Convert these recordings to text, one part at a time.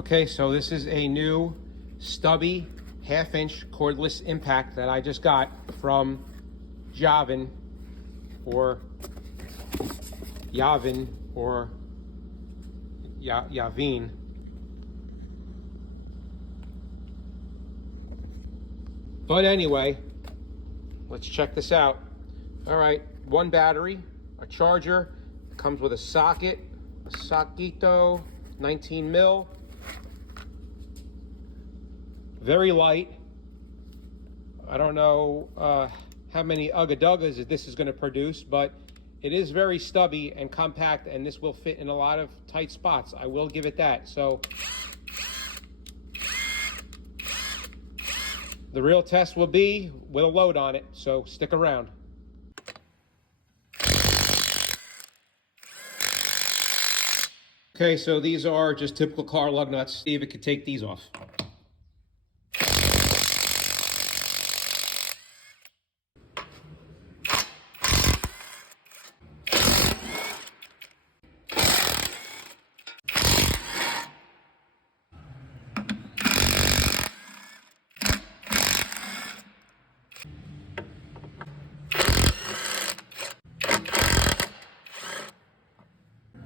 Okay, so this is a new stubby 1/2-inch cordless impact that I just got from Javin or Yavin or Yavin. But anyway, let's check this out. All right, one battery, a charger, comes with a socket, a Saquito 19 mil. Very light. I don't know how many ugga-duggas this is going to produce, but it is very stubby and compact, and this will fit in a lot of tight spots. I will give it that. So the real test will be with a load on it, so stick around. Okay, so these are just typical car lug nuts. See if it could take these off.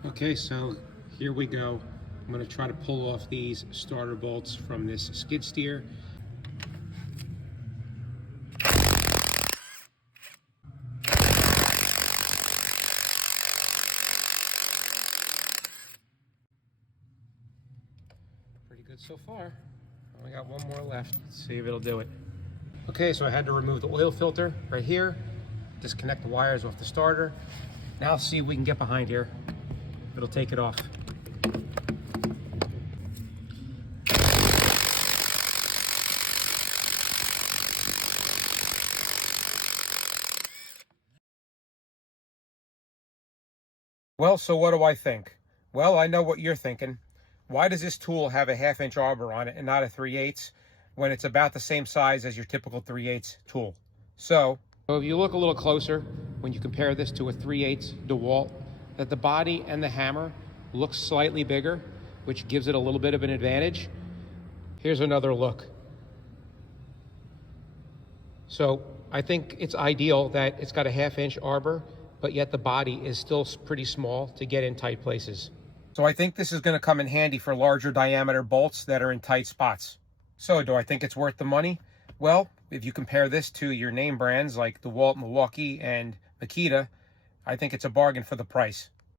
Okay, so here we go. I'm going to try to pull off these starter bolts from this skid steer. Pretty good so far. Only got one more left. Let's see if it'll do it. Okay, so I had to remove the oil filter right here, disconnect the wires off the starter. Now let's see if we can get behind here. It'll take it off. Well, so what do I think? Well, I know what you're thinking. Why does this tool have a 1/2-inch arbor on it and not a 3/8 when it's about the same size as your typical 3/8 tool? So if you look a little closer, when you compare this to a 3/8 DeWalt, that the body and the hammer looks slightly bigger, which gives it a little bit of an advantage. Here's another look. So I think it's ideal that it's got a 1/2-inch arbor, but yet the body is still pretty small to get in tight places. So I think this is going to come in handy for larger diameter bolts that are in tight spots. So do I think it's worth the money? Well, if you compare this to your name brands like DeWalt, Milwaukee, and Makita, I think it's a bargain for the price.